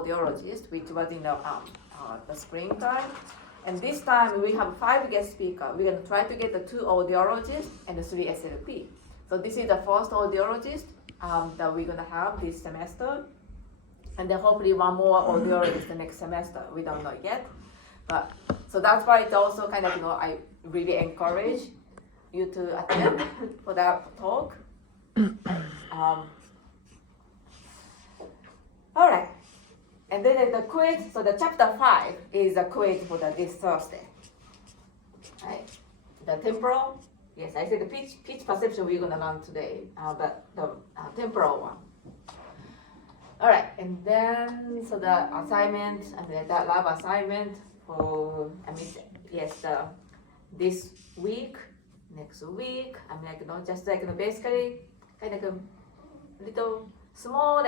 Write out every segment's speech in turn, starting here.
audiologist, which was in the springtime. And this time we have 5 guest speakers. We're going to try to get the 2 audiologists and the 3 SLP. So this is the first audiologist that we're going to have this semester. And then hopefully 1 more audiologist the next semester. We don't know yet. But so that's why it's also kind of, I really encourage you to attend for that talk. All right. And then the quiz, so the chapter 5 is a quiz for this Thursday. Right? The temporal, yes, I said the pitch perception we're gonna learn today, but the temporal one. All right, and then, so the assignment, that lab assignment for, this week, next week, just basically kind of a little small,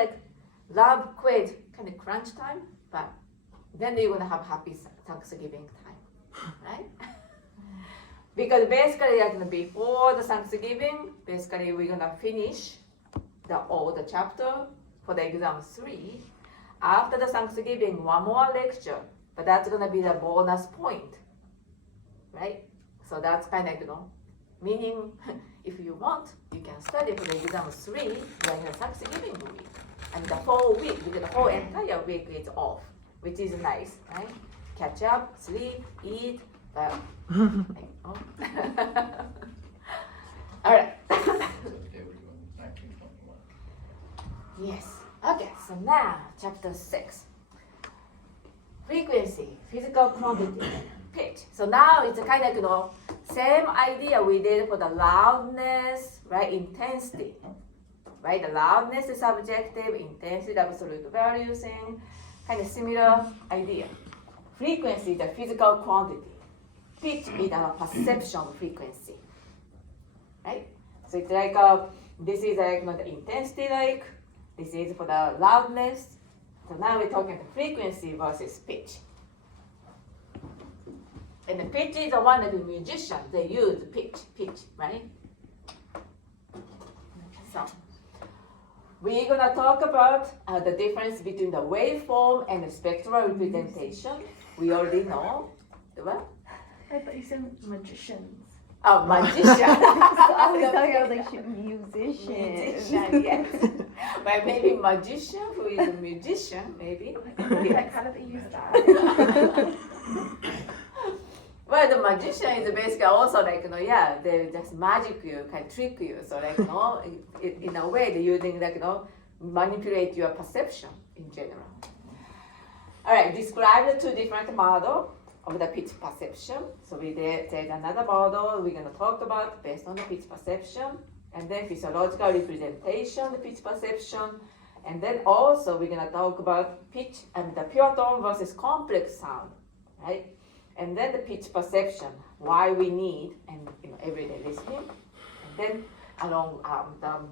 lab quiz, kind of crunch time, but then you're gonna have happy Thanksgiving time, right? Because basically, before the Thanksgiving, basically we're gonna finish all the chapter for the exam 3. After the Thanksgiving, 1 more lecture, but that's gonna be the bonus point, right? So that's kind of, meaning if you want, you can study for the exam 3 during the Thanksgiving week. And the whole week, because the whole entire week is off, which is nice, right? Catch up, sleep, eat, All right. Yes. Okay, so now, chapter 6. Frequency, physical quantity, pitch. So now it's a kind of, same idea we did for the loudness, right? Intensity. Right, the loudness is subjective, intensity, absolute value thing, kind of similar idea. Frequency is the physical quantity. Pitch is our perception frequency. Right? So it's this is the intensity, this is for the loudness. So now we're talking the frequency versus pitch. And the pitch is the one that the musicians, they use pitch, right? So we're going to talk about the difference between the waveform and the spectral representation. We already know. What? I thought you said magicians. Oh, magician. So I was talking, I was like, musician. Musician, yes. But maybe magician, who is a musician, maybe. Like, how do they use that? Well, the magician is basically also they just magic you, can trick you. So in a way they're using manipulate your perception in general. All right, describe the 2 different models of the pitch perception. So there's another model we're going to talk about based on the pitch perception, and then physiological representation, the pitch perception, and then also we're going to talk about pitch and the pure tone versus complex sound, right? And then the pitch perception, why we need and everyday listening, and then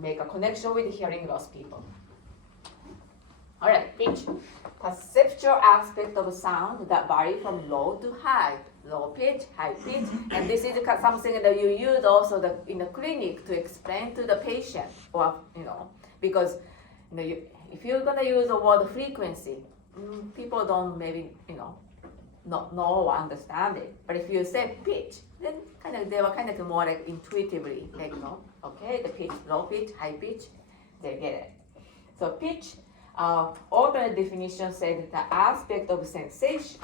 make a connection with hearing loss people. All right, pitch, perceptual aspect of sound that vary from low to high, low pitch, high pitch, and this is something that you use also in the clinic to explain to the patient, or because if you're gonna use the word frequency, people don't maybe not know or understand it. But if you say pitch, then they were kind of more intuitively, okay, the pitch, low pitch, high pitch, they get it. So pitch, alternate definition said the aspect of sensation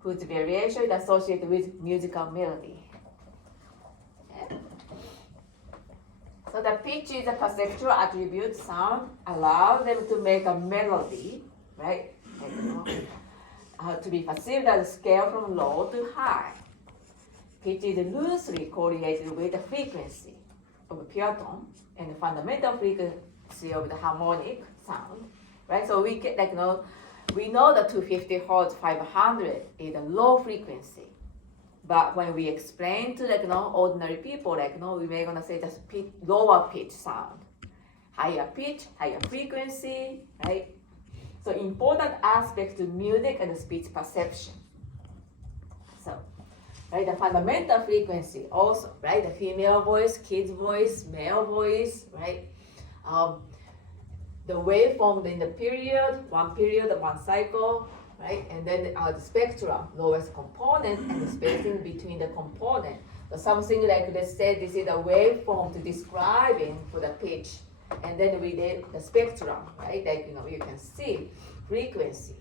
whose variation is associated with musical melody. Okay. So the pitch is a perceptual attribute. Sound allows them to make a melody, right? To be perceived as a scale from low to high. Pitch is loosely correlated with the frequency of pure tone and the fundamental frequency of the harmonic sound, right? So we get we know that 250 Hz, 500 is a low frequency, but when we explain to ordinary people, we may gonna say just lower pitch sound, higher pitch, higher frequency, right? So important aspects to music and speech perception. So, right, the fundamental frequency also, right? The female voice, kid's voice, male voice, right? the waveform in the period, one cycle, right? And then the spectrum, lowest component, and the spacing between the component. So something like, let's say this is a waveform to describing for the pitch, and then we did the spectrum, right? Like, you can see frequency,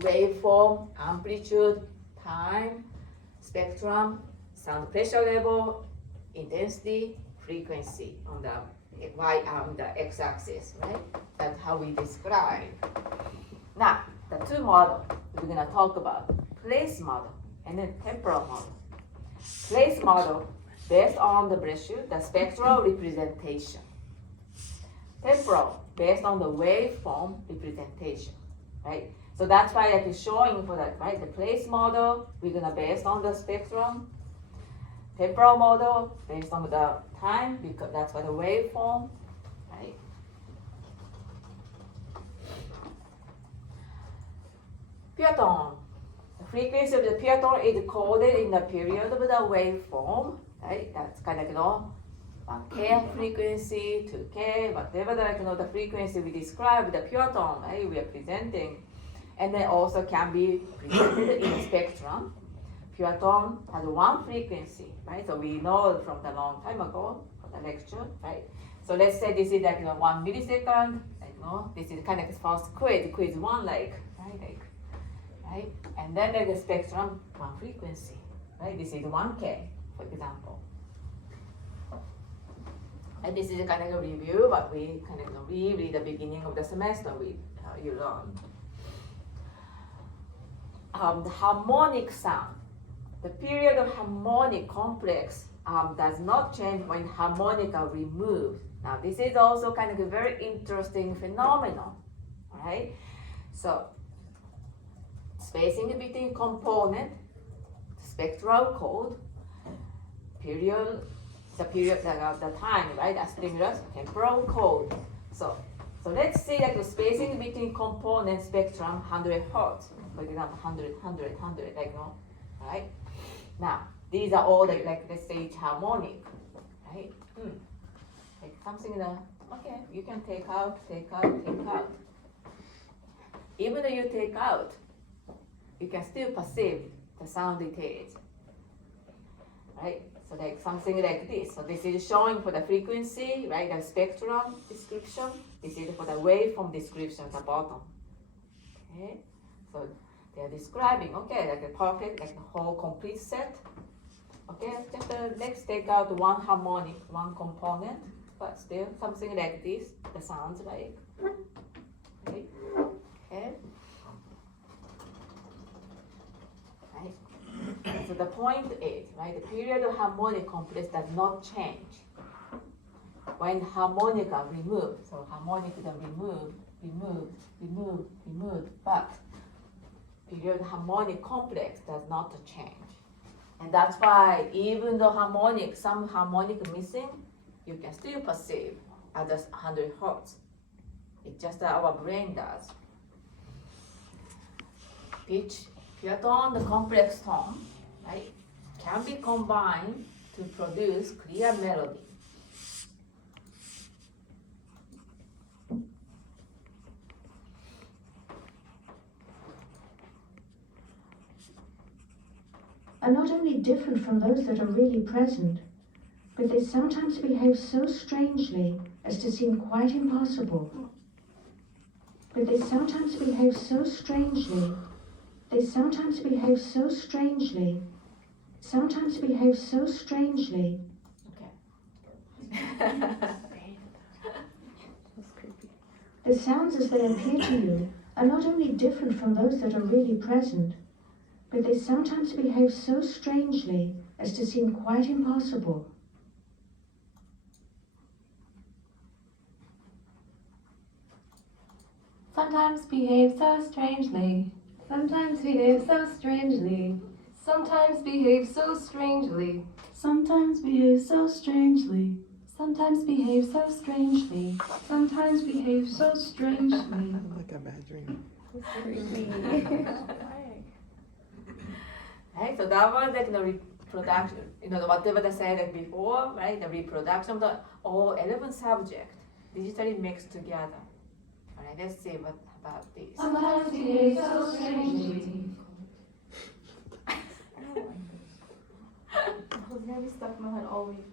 waveform, amplitude, time, spectrum, sound pressure level, intensity, frequency on the the x-axis, right? That's how we describe. Now, the two models we're gonna talk about: place model and then temporal model. Place model based on the Breshew, the spectral representation. Temporal based on the waveform representation, right? So that's why like it's showing for that, right? The place model, we're gonna based on the spectrum. Temporal model based on the time, because that's what the waveform, right? Piaton. The frequency of the piaton is coded in the period of the waveform, right? That's kind of 1K frequency, 2K, whatever the frequency we describe the piaton, right? We are presenting, and then also can be presented in the spectrum. Piaton has one frequency, right? So we know from the long time ago, for the lecture, right? So let's say this is like 1 millisecond, this is kind of first quiz 1 right? Right? And then there's the spectrum, one frequency, right? This is 1K, for example. And this is kind of a review, but we kind of read the beginning of the semester you learned. The harmonic sound. The period of harmonic complex does not change when harmonic are removed. Now, this is also kind of a very interesting phenomenon, right? So, spacing between component, spectral code, the time, right? A stimulus, temporal code. So let's say that the spacing between component spectrum 100 hertz, for example, 100, right? Now, these are all let's say it's harmonic, right? Like something okay, you can take out. Even though you take out, you can still perceive the sound it is, right? So like something like this. So this is showing for the frequency, right? The spectrum description. This is for the waveform description at the bottom. Okay, so they are describing, okay, like a perfect, like the whole complete set. Okay, just let's take out one harmonic, one component, but still something like this. The sounds like, right? Okay. So the point is, right, the period of harmonic complex does not change when harmonic are removed. So harmonic is removed, but period harmonic complex does not change. And that's why even though some harmonic missing, you can still perceive at just 100 hertz. It's just that our brain does. Pitch, piaton, the complex tone, right, can be combined to produce clear melody. Are not only different from those that are really present, but they sometimes behave so strangely as to seem quite impossible. But they sometimes behave so strangely. They sometimes behave so strangely. Sometimes behave so strangely. Okay. The sounds as they appear to you are not only different from those that are really present, but they sometimes behave so strangely as to seem quite impossible. Sometimes behave so strangely. Sometimes behave so strangely. Sometimes behave so strangely. Sometimes behave so strangely. Sometimes behave so strangely. Sometimes behave so strangely. Like a bad dream. Right, so that was like the reproduction, whatever they said like before, right? The reproduction of all 11 subjects digitally mixed together. let's see what about this. Sometimes behave so strangely. It's gonna be stuck in my head all week.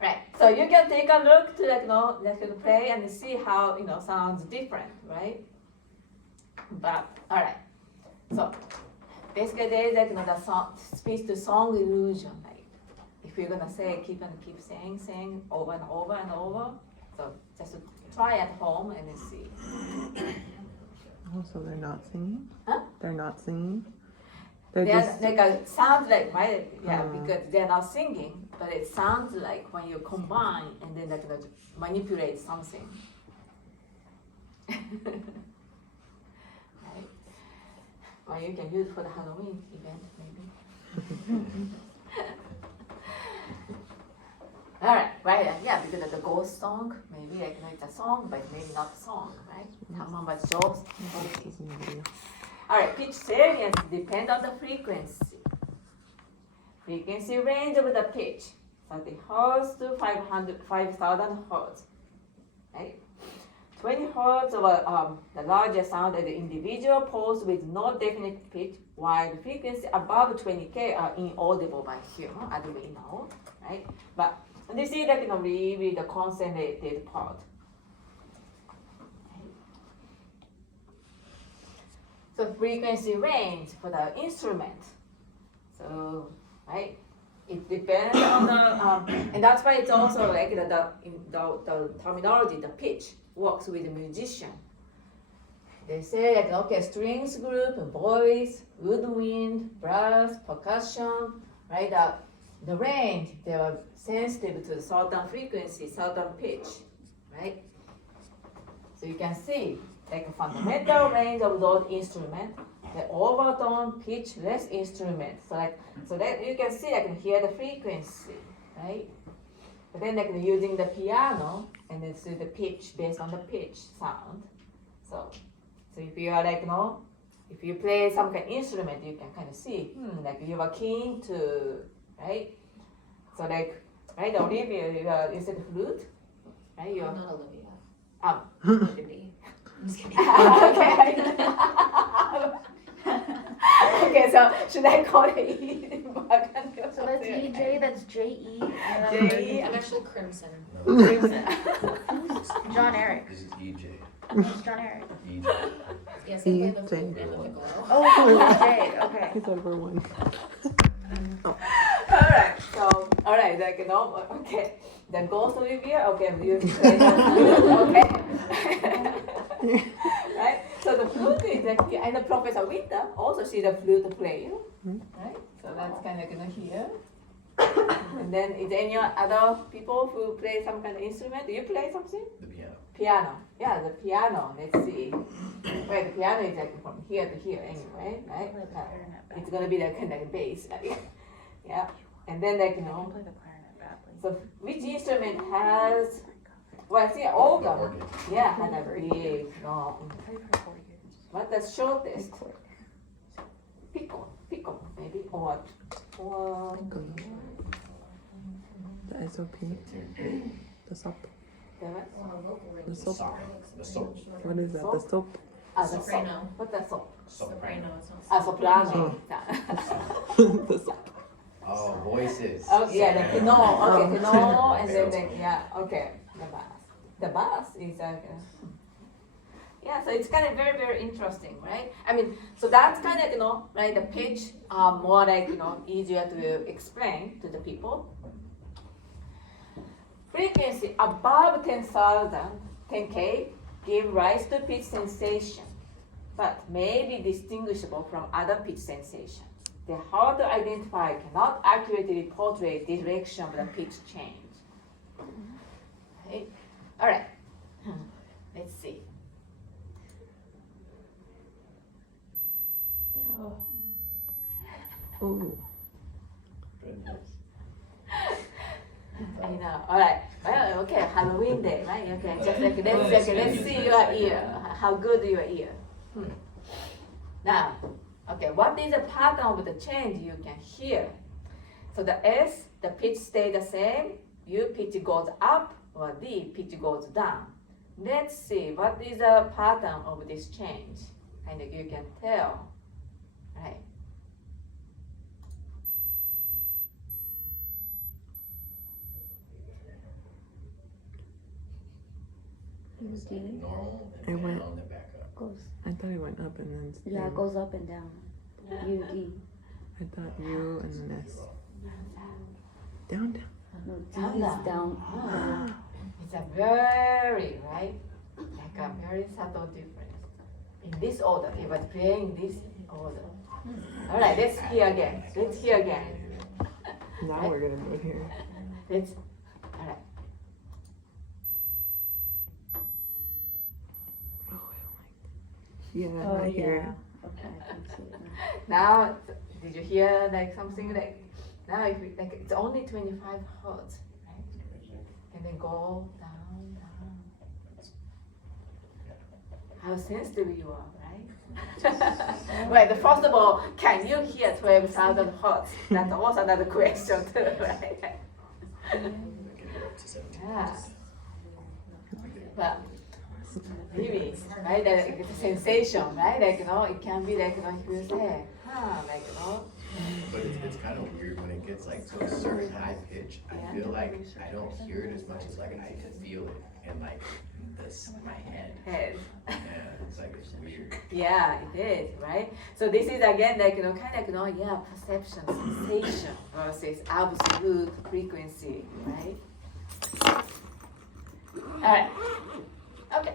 Right. So you can take a look to play and see how sounds different, right? But all right. So basically, there is the speech to song illusion. Like if you're gonna keep saying over and over and over. So just try at home and then see. Oh, so they're not singing? Huh? They're not singing? They just... sound like, right? Yeah, because they're not singing, but it sounds like when you combine and then manipulate something. Right? Well, you can use it for the Halloween event, maybe. All right, right, yeah, because of the ghost song, maybe it's a song, but maybe not a song, right? All right, pitch salience depend on the frequency. Frequency range of the pitch, 30 Hz to 5,000 Hz, right? 20 Hz of the larger sound at the individual pulse with no definite pitch, while the frequency above 20K are inaudible by human, as we know, right? But this is really the concentrated part. So frequency range for the instrument. So, right, it depends on the, and that's why it's also like the terminology, the pitch works with the musician. They say like, okay, strings group, voice, woodwind, brass, percussion, right? The range, they are sensitive to certain frequency, certain pitch, right? So you can see like a fundamental range of those instruments, the overtone, pitch, less instrument. So that you can see, I can hear the frequency, right? But then using the piano and then see the pitch based on the pitch sound. So if you are if you play some kind of instrument, you can kind of see, you are keen to, right? So right, Olivia, you said flute, right? You're Not Olivia. Olivia. I'm just kidding. Okay, so should I call it E? So that's EJ, that's JE. J-E. I'm actually Crimson. John Eric. This is EJ. It's John Eric. EJ. Yes, I play the EJ. flute and the piccolo. Oh, EJ, okay. He's over one. Alright, so, alright, okay. The ghost Olivia, okay, you play the flute, okay. Right? So the flute is and the Professor Winter also she's a flute player, right? So that's kind of here. And then is there any other people who play some kind of instrument? Do you play something? The piano. Piano. Yeah, the piano. Let's see. Right, the piano is from here to here anyway, right? It's gonna be kind of bass, right? Yeah. And then I can play the clarinet badly. so which instrument has? Well, I see organ. Organ. Yeah, had a big long. I played for 4 years. What the shortest? Piccolo, maybe, or The SOP. The SOP. the what? The SOP. The soap. What is that? The SOP. The Soprano. sop. What the sop? Soprano. It's not Soprano. The SOP. Oh, voices. Oh yeah, the tenor. Okay, Oh. tenor, and then okay, the bass. The bass is yeah, so it's kind of very, very interesting, right? I mean, so that's kind of, right, the pitch, more like, easier to explain to the people. Frequency above 10K give rise to pitch sensation, but may be distinguishable from other pitch sensations. They're hard to identify, cannot accurately portray direction of the pitch change. Okay. All right, let's see. Ooh. I know. All right. Well, okay. Halloween day, right? Okay. Just let's see your ear. How good your ear. Now, okay. What is the pattern of the change you can hear? So the S, the pitch stay the same, U pitch goes up or D pitch goes down. Let's see what is the pattern of this change. And you can tell, right? Normal It and went- down and back up. Goes. I thought it went up and then stayed. Yeah, it goes up and down. U D. I thought U and then S. Down, down. No, D Down, is down. down. Ah, it's a very, right? Like a very subtle difference. In this order, he was playing this order. All right, let's hear again. Let's hear again. Now we're gonna do it here. Let's, all right. Oh, I don't like. Yeah, Oh, right here. yeah. Okay, I can see it now. Now, did you hear like something like, now if we, like it's only 25 hertz, right? And then go down, down. How sensitive you are, right? Right, first of all, can you hear 12,000 hertz? That's also another question too, right? I can go up to 17. Yeah. But maybe, right, that it's a sensation, right? Like, it can be like, if you say, like, But it's kind of weird when it gets like to a certain high pitch. I feel like I don't hear it as much as like I can feel it in like this my head. head. Yeah, it's like it's weird. Yeah, it is, right? So this is again like, kind of, yeah, perception, sensation versus absolute frequency, right? Alright, okay.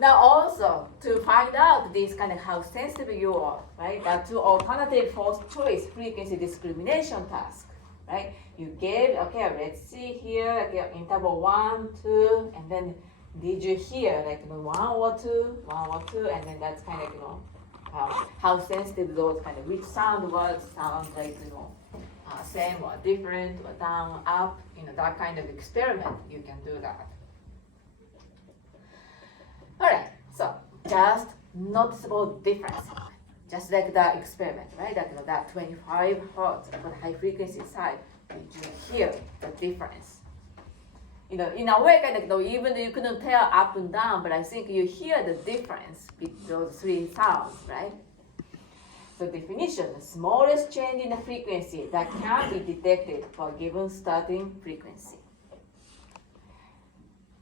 Now also, to find out this kind of how sensitive you are, right? There are two alternative false choice frequency discrimination tasks, right? You gave, okay, let's see here, okay, interval 1, 2, and then did you hear like 1 or 2, and then that's kind of, how sensitive those kind of, which sound words sound like, same or different or down, up, that kind of experiment, you can do that. Alright, so just noticeable difference. Just like the experiment, right? That 25 hertz for the high frequency side, did you hear the difference? In a way, kind of, even though you couldn't tell up and down, but I think you hear the difference between those three sounds, right? So definition, the smallest change in the frequency that can be detected for a given starting frequency.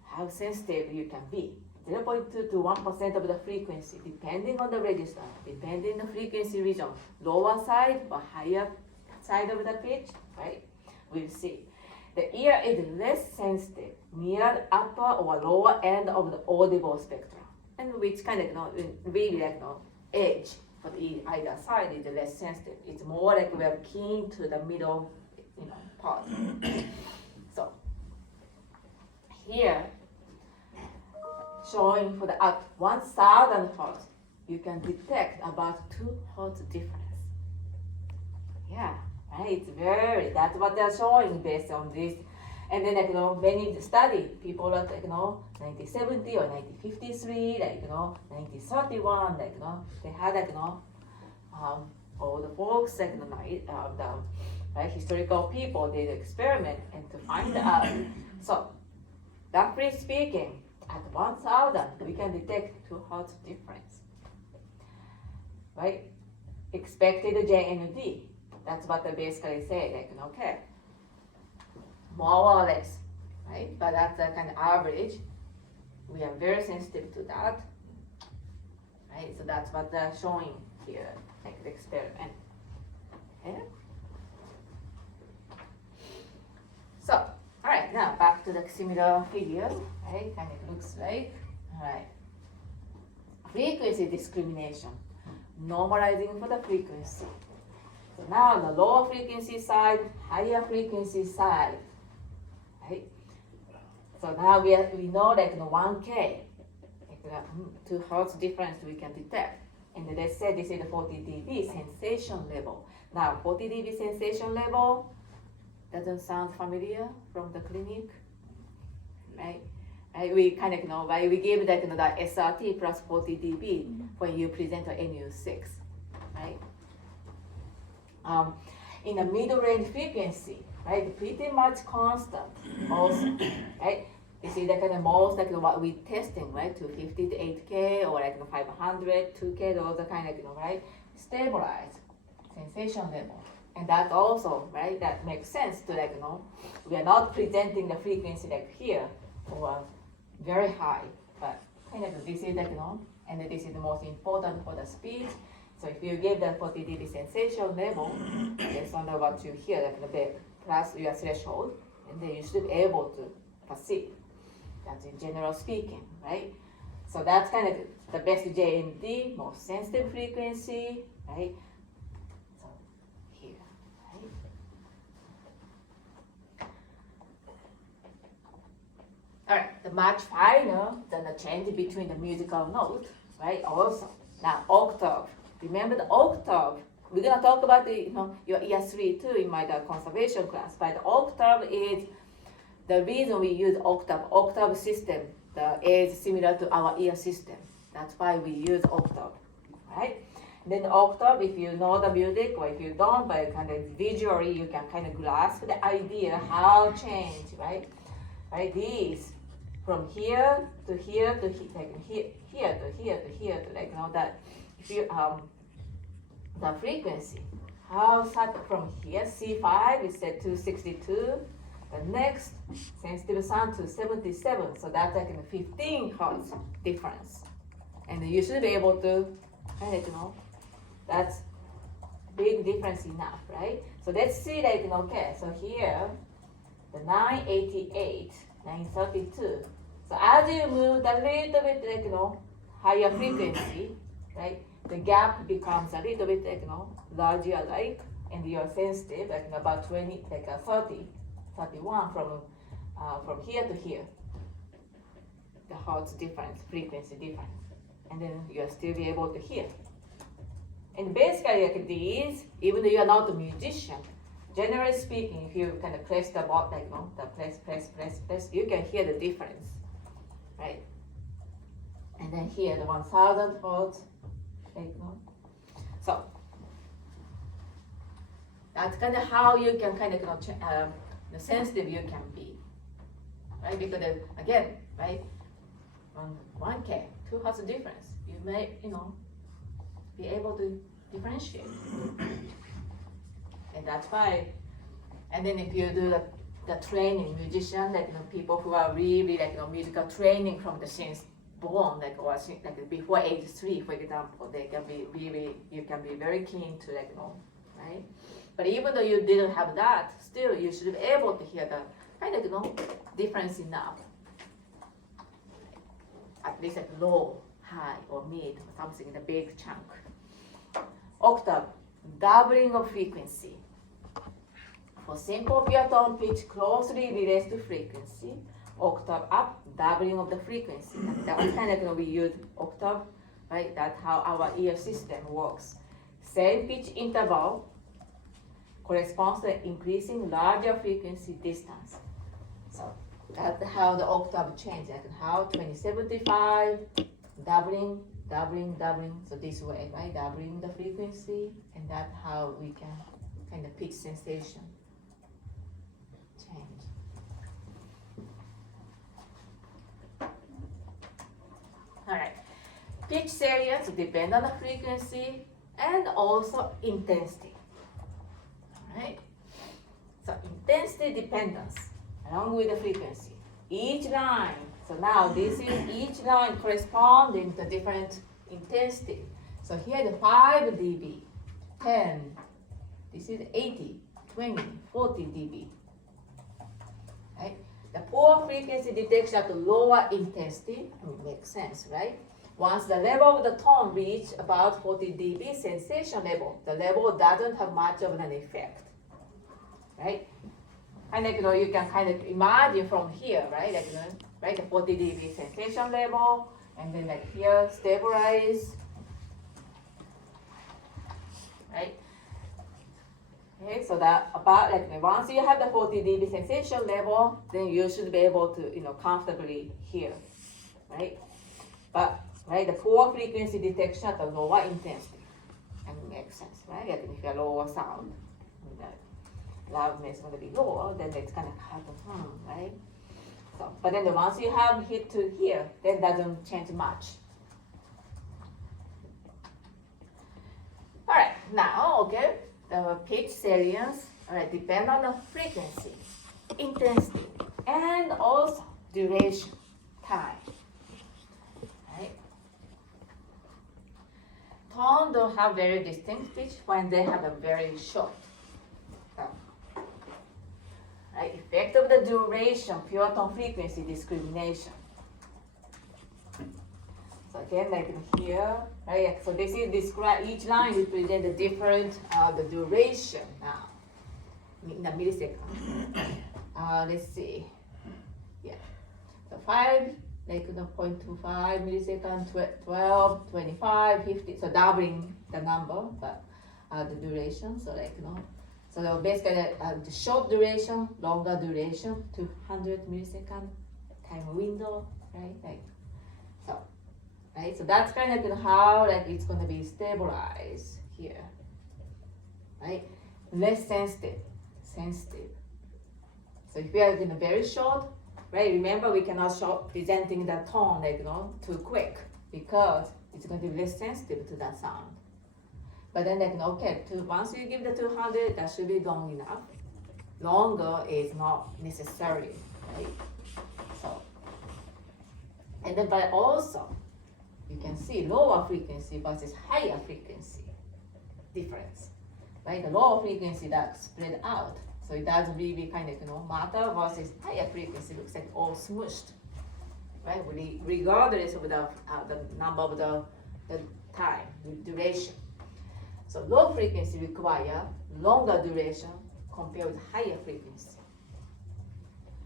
How sensitive you can be. 0.2 to 1% of the frequency, depending on the register, depending on the frequency region, lower side or higher side of the pitch, right? We'll see. The ear is less sensitive near upper or lower end of the audible spectrum, and which kind of, really like, edge for either side is less sensitive. It's more like we're keen to the middle, part. So here, showing for the at 1,000 hertz, you can detect about 2 hertz difference. Yeah, right. It's that's what they're showing based on this. And then when you study people at 1970 or 1953, 1931, they had all the folks the historical people did experiment and to find out. So, roughly speaking, at 1,000, we can detect 2 hertz difference, right? Expected JND, that's what they basically say, okay, more or less, right? But that's the kind of average. We are very sensitive to that, right? So that's what they're showing here, like the experiment, okay? So, all right, now back to the similar figure, right? And it looks like, all right. Frequency discrimination, normalizing for the frequency. So now the lower frequency side, higher frequency side, right? So now we know that 1K, 2 hertz difference we can detect. And let's say this is the 40 dB sensation level. Now 40 dB sensation level, doesn't sound familiar from the clinic, right? We kind of know, right? We gave that that SRT plus 40 dB when you present a NU6, right? In the mid-range frequency, right? Pretty much constant also, right? This is the kind of most like what we testing, right? 250 to 8K or like 500, 2K, those are kind of, right? Stabilize sensation level. And that also, right, that makes sense to like, we are not presenting the frequency like here or very high, but kind of this is like, and this is the most important for the speech. So if you give the 40 dB sensation level, based on what you hear, like the plus your threshold, and then you should be able to perceive. That's in general speaking, right? So that's kind of the best JND, most sensitive frequency, right? So here, right? All right, the much finer than the change between the musical note, right? Also, now octave. Remember the octave. We're gonna talk about the, your year 3 too in my conservation class. But the octave is the reason we use octave. Octave system is similar to our ear system. That's why we use octave, right? Then the octave, if you know the music or if you don't, but kind of visually you can kind of grasp the idea how change, right? Right, these from here to here to like here to here to here to like that. If you the frequency, how start from here C5 is at 262. The next sensitive sound to 77, so that's like a 15 hertz difference, and you should be able to kind of that's big difference enough, right? So let's see like okay, so here the 988, 932. So as you move a little bit like higher frequency, right? The gap becomes a little bit like larger, like, and you're sensitive like about 20, like 30. 31 from here to here, the hertz difference, frequency difference, and then you'll still be able to hear. And basically like these, even though you are not a musician, generally speaking, if you kind of press the button, like the press, you can hear the difference, right? And then here the 1000 hertz, like, so that's kind of how you can kind of sensitive you can be, right? Because again, right, 1K, 2 hertz difference, you may, be able to differentiate. And that's why, and then if you do the training, musician, like, people who are really like, musical training from the since born, like, or like before age 3, for example, they can be really, you can be very keen to like, right? But even though you didn't have that, still you should be able to hear the kind of difference enough. At least like low, high, or mid, or something in a big chunk. Octave, doubling of frequency. For simple pure tone pitch closely relates to frequency. Octave up, doubling of the frequency. That's kind of we use octave, right? That's how our ear system works. Same pitch interval corresponds to increasing larger frequency distance. So that's how the octave changes. Like how 2075, doubling. So this way, right? Doubling the frequency, and that's how we can kind of pitch sensation change. All right. Pitch salience depend on the frequency and also intensity. Right? So intensity dependence along with the frequency. Each line, so now this is each line corresponding to different intensity. So here the 5 dB, 10, this is 80, 20, 40 dB. Right? The poor frequency detection at the lower intensity makes sense, right? Once the level of the tone reach about 40 dB sensation level, the level doesn't have much of an effect. Right? And like, you can kind of imagine from here, right? Like, right, the 40 dB sensation level, and then like here, stabilize. Right? Okay, so that about like once you have the 40 dB sensation level, then you should be able to, comfortably hear. Right? But right, the poor frequency detection at the lower intensity. And it makes sense, right? Like if you have lower sound. loudness is going to be lower, then it's kind of hard to right? So, but then once you have hit to here, then doesn't change much. All right, now, okay, the pitch salience, all right, depend on the frequency, intensity, and also duration, time. Right? Tone don't have very distinct pitch when they have a very short. Right? Effect of the duration, pure tone frequency discrimination. So again, like here, right? So this is describe each line represent a different the duration now in a millisecond. Let's see. Yeah. So 5, like 0.25 millisecond, 12, 25, 50. So doubling the number, but the duration. So like so basically the short duration, longer duration, 200 millisecond time window, right? Like so. Right, so that's kind of how like it's going to be stabilized here, right? Less sensitive. So if we are in a very short, right? Remember we cannot show presenting the tone like too quick because it's going to be less sensitive to that sound. But then like okay, once you give the 200, that should be long enough. Longer is not necessary, right? So, and then but also. You can see lower frequency versus higher frequency difference, right? The lower frequency that's spread out, so it doesn't really kind of matter versus higher frequency looks like all smooshed, right? Regardless of the number of the time, the duration. So low frequency require longer duration compared with higher frequency.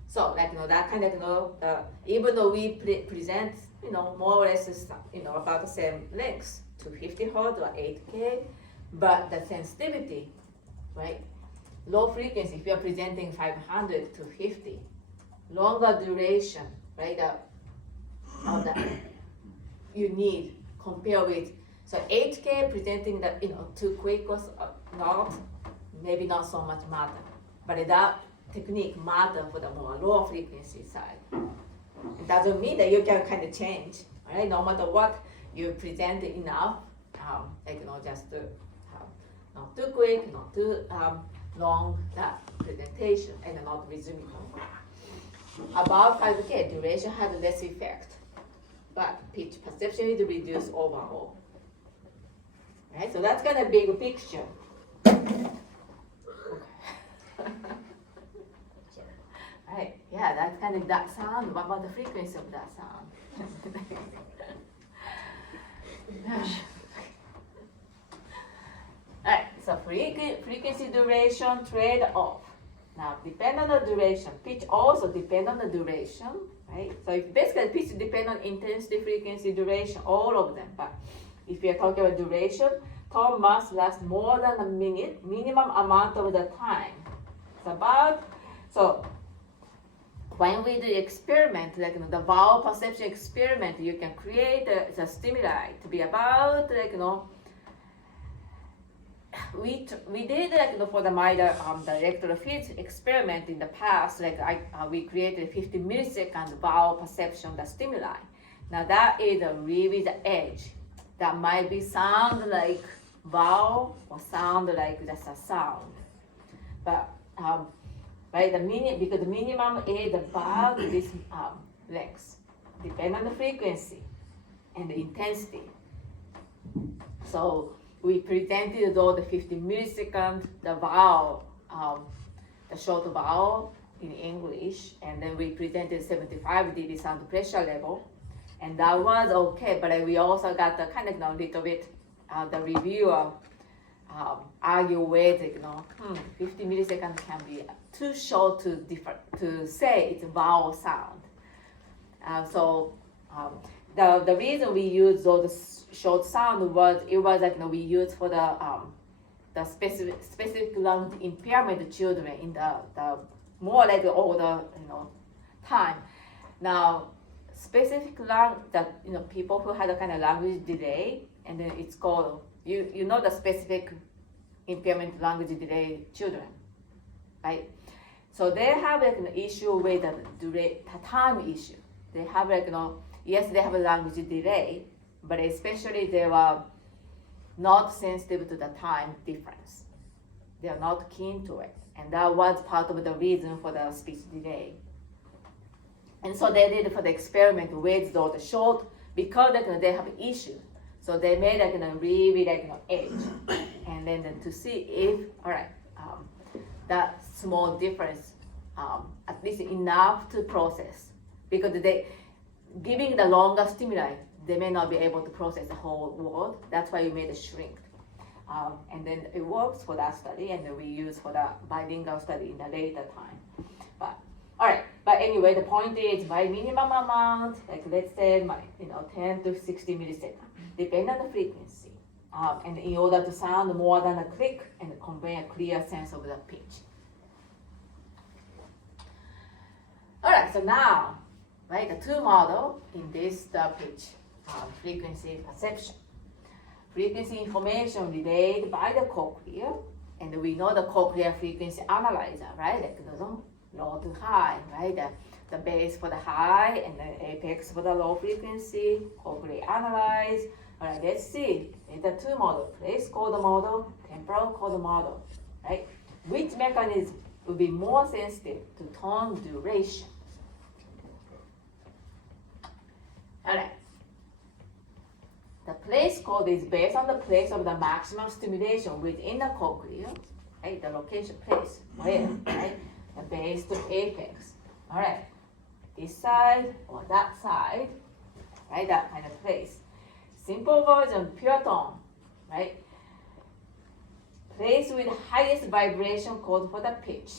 So like that kind of even though we present more or less about the same lengths, 250 Hz or 8K, but the sensitivity, right? Low frequency, if you're presenting 500 to 50, longer duration, right? You need compare with so 8K presenting that too quick or not, maybe not so much matter, but that technique matter for the more lower frequency side. It doesn't mean that you can kind of change, right? No matter what, you present enough, just not too quick, not too long that presentation, and not rhythmical. Above 5K, duration has less effect, but pitch perception is reduced overall. Right? So that's kind of big picture. Right, yeah, that's kind of that sound. What about the frequency of that sound? Alright, so frequency duration trade-off. Now, depend on the duration. Pitch also depend on the duration, right? So if basically pitch depend on intensity, frequency, duration, all of them. But if you're talking about duration, tone must last more than a minute, minimum amount of the time. So when we do experiment, like the vowel perception experiment, you can create the stimuli to be about we did for the minor the electrical field experiment in the past. We created 50 millisecond vowel perception the stimuli. Now that is really the edge. That might be sound like vowel or sound like just a sound, but right, because the minimum is above this length, depend on the frequency and the intensity. So we presented all the 50 millisecond, the vowel, the short vowel in English, and then we presented 75 dB sound pressure level, and that was okay. But we also got the kind of little bit the reviewer argue with 50 milliseconds can be too short to say it's a vowel sound. The reason we use those short sound was we used for the specific language impairment children in the more like older time. Now specific language that people who had a kind of language delay, and then it's called the specific impairment language delay children. right? So they have like an issue with the time issue. They have like, yes, they have a language delay, but especially they were not sensitive to the time difference. They are not keen to it. And that was part of the reason for the speech delay. And so they did for the experiment with those short, because like, they have issues. So they made like really like age, and then to see if that small difference at least enough to process, because they giving the longer stimuli, they may not be able to process the whole word. That's why you made it shrink. And then it works for that study, and then we use for the bilingual study in the later time. But all right. But anyway, the point is my minimum amount, like let's say 10 to 60 milliseconds, depending on the frequency. And in order to sound more than a click and convey a clear sense of the pitch. All right, so now, right, the two model in this pitch frequency perception. Frequency information relayed by the cochlea, and we know the cochlear frequency analyzer, right? Like low to high, right? The base for the high and the apex for the low frequency, cochlea analyze. All right, let's see. It's a two model, place code model, temporal code model, right? Which mechanism will be more sensitive to tone duration? All right. The place code is based on the place of the maximum stimulation within the cochlea, right? The location place, where, right? The base to apex. All right. This side or that side, right? That kind of place. Simple version, pure tone, right? Place with highest vibration code for the pitch.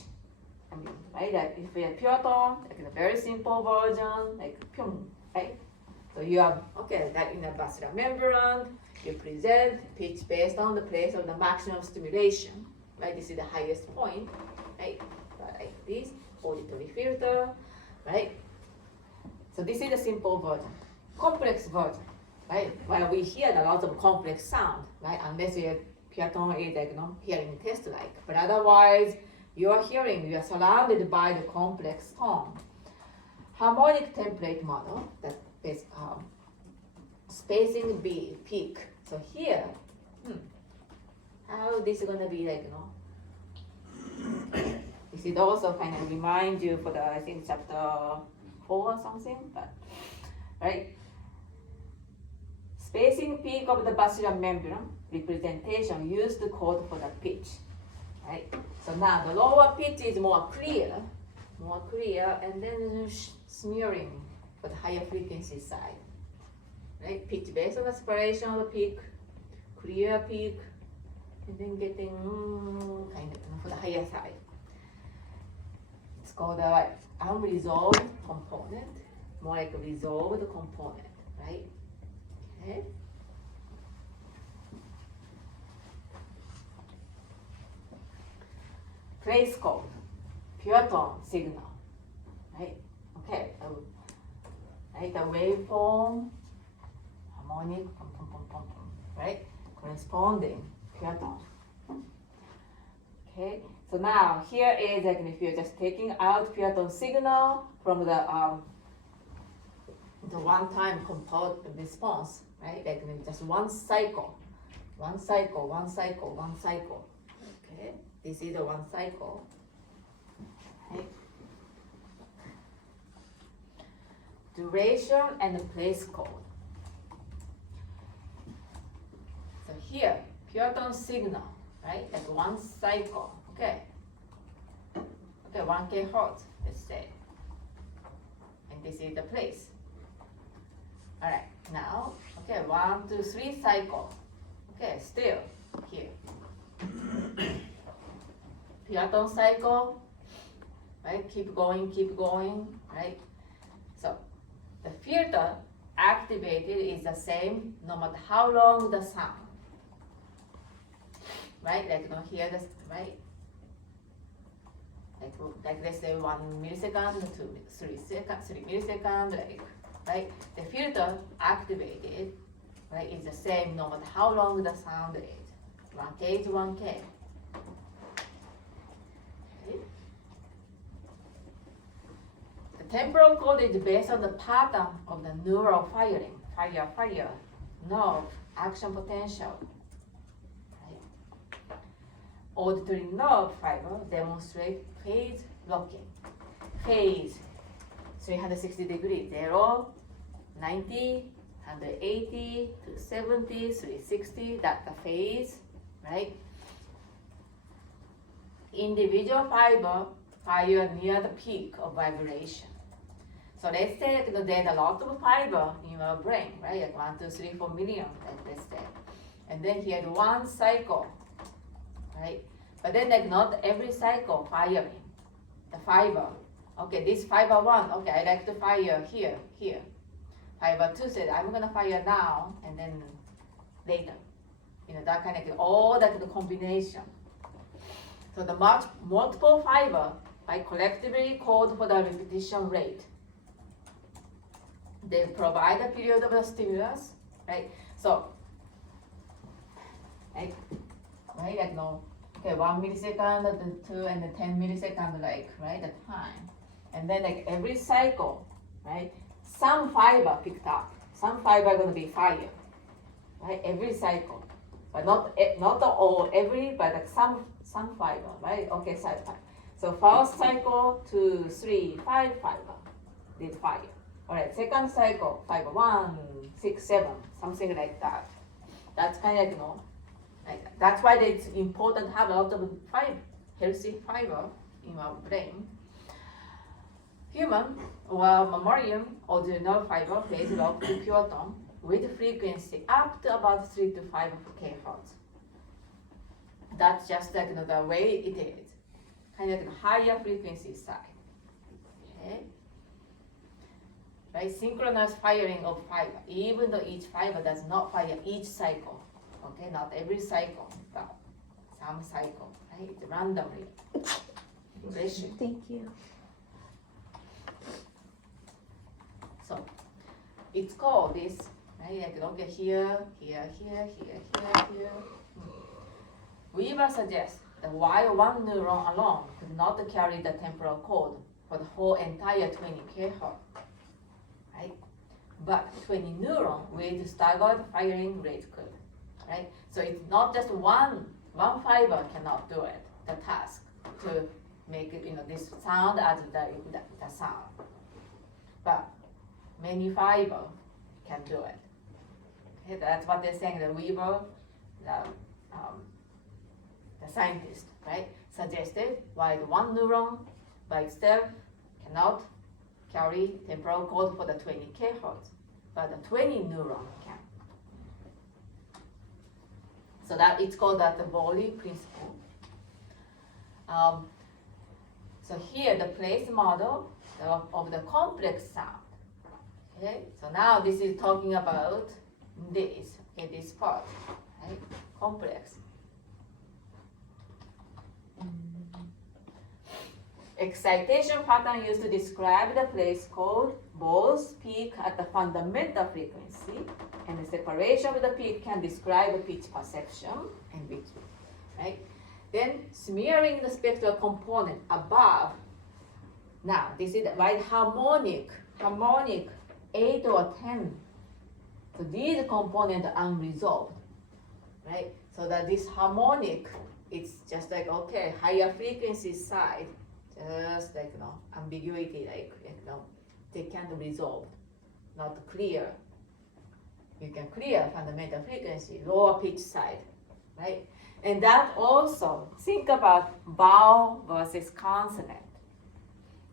Right? That if we have pure tone, like a very simple version, like pyong, right? So you have, that in the basilar membrane, you present pitch based on the place of the maximum stimulation, right? This is the highest point, right? Like this, auditory filter, right? So this is the simple version. Complex version, right? While we hear a lot of complex sound, right? Unless you have pure tone is like, hearing test like. But otherwise, you are surrounded by the complex tone. Harmonic template model, that is spacing peak. So here, how this is gonna be like, This is also kind of remind you for the, I think, chapter 4 or something, but, right? Spacing peak of the basilar membrane representation used the code for the pitch, right? So now the lower pitch is more clear, and then smearing for the higher frequency side, right? Pitch based on aspiration of the peak, clear peak, and then getting kind of for the higher side. It's called the unresolved component, more like a resolved component, right? Okay. Place code, pure tone signal, right? Okay, right, the waveform, harmonic, right? Corresponding pure tone. Okay, so now here is like if you're just taking out pure tone signal from the one-time composed response, right? Like just one cycle. Okay, this is the one cycle. Okay. Duration and the place code. So here, pure tone signal, right? Like one cycle. Okay, 1K hertz, let's say. And this is the place. All right, now, 1, 2, 3 cycle. Okay, still here. Pure tone cycle, right? Keep going, right? So the filter activated is the same no matter how long the sound, right? Like here, right? Like let's say 1 millisecond, 2, 3 seconds, 3 milliseconds, right? The filter activated, right, is the same no matter how long the sound is. 1K is 1K. Okay. temporal code is based on the pattern of the neural firing, fire, nerve, action potential. Right? Auditory nerve fiber demonstrate phase locking. Phase 360 degrees, 0, 90, 180 to 70, 360, that's the phase, right? Individual fiber fire near the peak of vibration. So let's say there's a lot of fiber in your brain, right? Like 1, 2, 3, 4 million, let's say. And then here's one cycle, right? But then like not every cycle firing the fiber. Okay, this fiber 1, okay, I like to fire here. Fiber 2 said, I'm gonna fire now and then later. That kind of, all that the combination. So the multiple fiber, right, collectively code for the repetition rate. They provide a period of the stimulus, right? So, like no, okay, 1 millisecond, then 2, and then 10 millisecond, like, right, the time. And then like every cycle, right, some fiber picked up, some fiber gonna be fired, right, every cycle. But not all, every, but like some fiber, right? Okay, so first cycle, 2, 3, 5 fiber did fire. All right, second cycle, fiber 1, 6, 7, something like that. That's kind of like that's why it's important to have a lot of healthy fiber in our brain. Human or mammalian audio nerve fiber phase lock to pure tone with frequency up to about 3 to 5 kHz. That's just like the way it is, kind of higher frequency side. Okay, right? Synchronous firing of fiber, even though each fiber does not fire each cycle. Okay, not every cycle, but some cycle, right? Randomly. Bless you. Thank you. So it's called this, right? Like okay, here. Weaver suggests that while one neuron alone could not carry the temporal code for the whole entire 20 kHz, right? But 20 neurons with staggered firing rate could, right? So it's not just one fiber cannot do it, the task to make it, this sound as the sound. But many fiber can do it. Okay, that's what they're saying. The Weaver, the scientist, right, suggested while the one neuron by itself cannot carry temporal code for the 20 kHz, but the 20 neuron can. So that it's called that the Bowley principle. So here the place model of the complex sound. Okay, so now this is talking about this, okay, this part, right? Complex. Excitation pattern used to describe the place code both peak at the fundamental frequency and the separation of the peak can describe the pitch perception and pitch, right? Then smearing the spectral component above. Now this is right harmonic 8 or 10. So these components are unresolved, right? So that this harmonic, it's just like, okay, higher frequency side, just like, ambiguity, like, they can't resolve, not clear. You can clear fundamental frequency, lower pitch side, right? And that also, think about vowel versus consonant.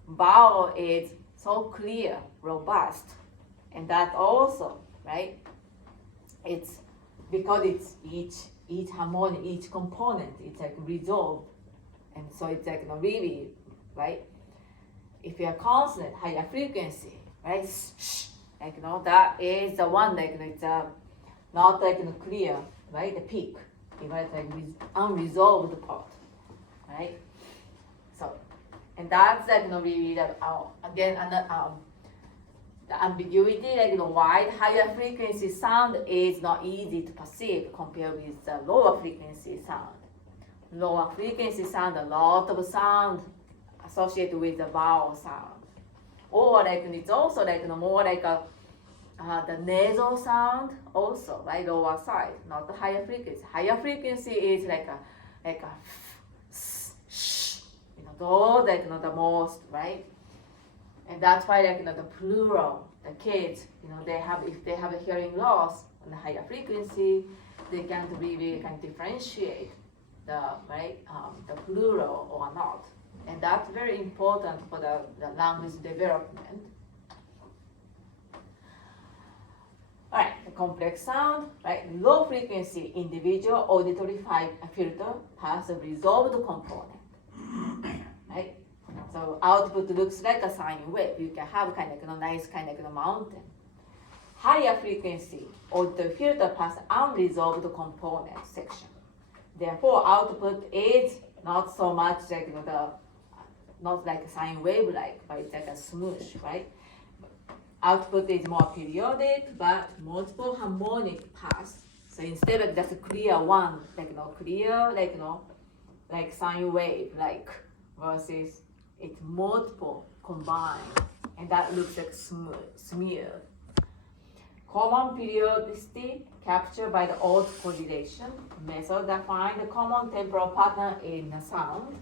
Vowel is so clear, robust, and that also, right? It's because it's each harmonic, each component, it's like resolved, and so it's like really, right? If you're consonant, higher frequency, right? Like that is the one like it's not like clear, right? The peak, even like unresolved part, right? So, and that's like really the again the ambiguity, like wide higher frequency sound is not easy to perceive compared with the lower frequency sound. Lower frequency sound, a lot of sound associated with the vowel sound. or like it's also like more like a the nasal sound also, right? Lower side, not the higher frequency. Higher frequency is like a those like the most, right? And that's why like the plural, the kids, they have, if they have a hearing loss on the higher frequency, they can't really can differentiate the the plural or not, and that's very important for the language development. All right, the complex sound, right? Low frequency individual auditory filter has a resolved component, right? So output looks like a sine wave. You can have kind of nice kind of mountain. Higher frequency auditory filter has unresolved component section. Therefore, output is not so much like not like a sine wave like, but it's like a smoosh, right? Output is more periodic, but multiple harmonic paths. So instead of just a clear one, clear, like sine wave, versus it's multiple combined, and that looks like smooth. Common periodicity captured by the odd correlation method that find the common temporal pattern in the sound.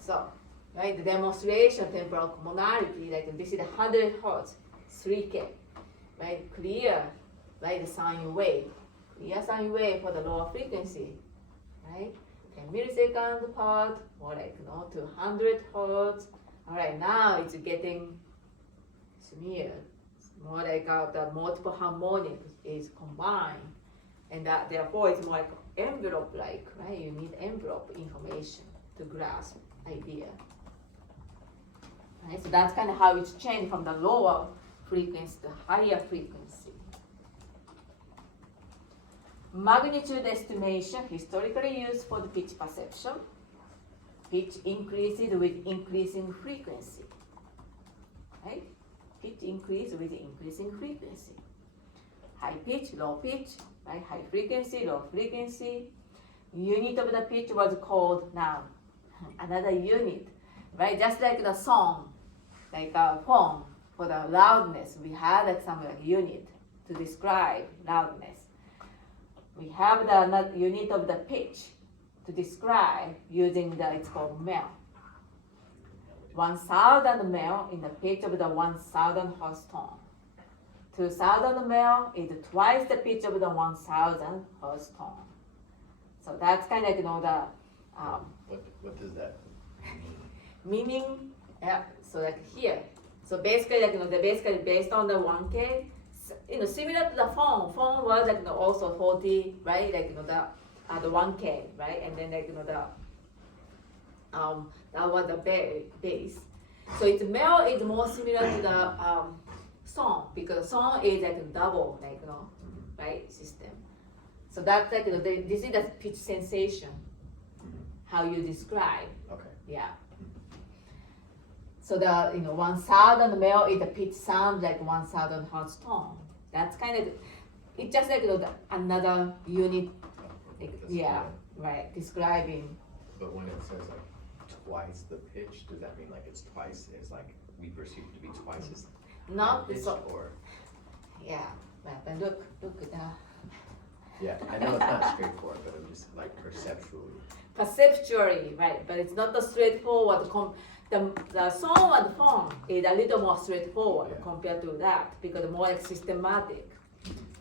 So, right, the demonstration temporal commonality, like this is 100 hertz, 3K, right? Clear, right? The sine wave, clear sine wave for the lower frequency, right? 10 milliseconds apart, or to 100 hertz. All right, now it's getting smeared. More like the multiple harmonic is combined, and that therefore it's more like envelope-like, right? You need envelope information to grasp idea. Right? So that's kind of how it's changed from the lower frequency to higher frequency. Magnitude estimation historically used for the pitch perception. Pitch increases with increasing frequency, right? Pitch increase with increasing frequency. High pitch, low pitch, right? High frequency, low frequency. Unit of the pitch was called now another unit, right? Just like the song, like a phone for the loudness, we had like some unit to describe loudness. We have the unit of the pitch to describe using it's called mel. 1,000 mel in the pitch of the 1,000 hertz tone. 2,000 mel is twice the pitch of the 1,000 hertz tone. So that's kind of What does that meaning? Yeah. So like here. So basically they're basically based on the 1K. Similar to the phone. Phone was also 40, right? The 1K, right? And then that was the base. So its mel is more similar to the song, because song is double, right, system. So that's this is the pitch sensation, how you describe. Okay. Yeah. So the 1,000 mel is the pitch sound like 1,000 hertz tone. That's kind of it's just another unit. Yeah, right, describing. But when it says twice the pitch, does that mean it's twice? It's we perceive it to be twice as Not pitch, so. or Yeah, but look at that. yeah, I know it's not straightforward, but I'm just perceptually. Perceptually, right? But it's not the straightforward. The song and phone is a little more straightforward compared to that, because more systematic.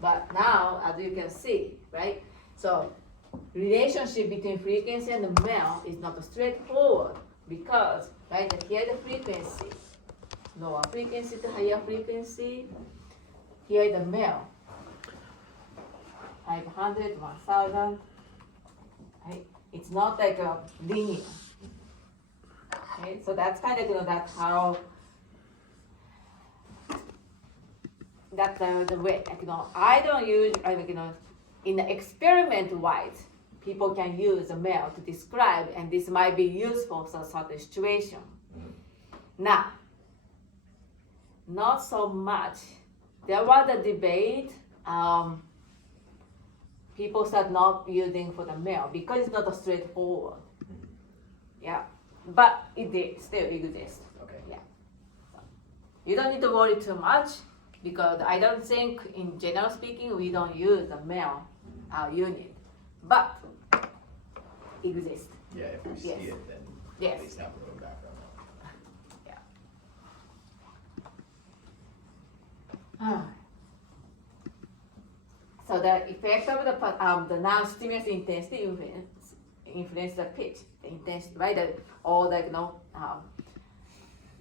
But now, as you can see, right? So relationship between frequency and the mel is not straightforward, because right here the frequency, lower frequency to higher frequency, here the mel, 500, 1,000, right? It's not like a linear. Okay, so that's kind of that's how that's the way. I don't use in the experiment wise, people can use the mel to describe, and this might be useful for certain situation. Now, not so much. There was a debate. People start not using for the mel because it's not a straightforward. Yeah, but it still exists. Okay. Yeah. You don't need to worry too much because I don't think, in general speaking, we don't use the male unit, but exist. Yeah, if we see Yes. it, then Yes. at least have a little background on it. So the effect of the non-stimulus intensity influence the pitch, the intensity, right? All the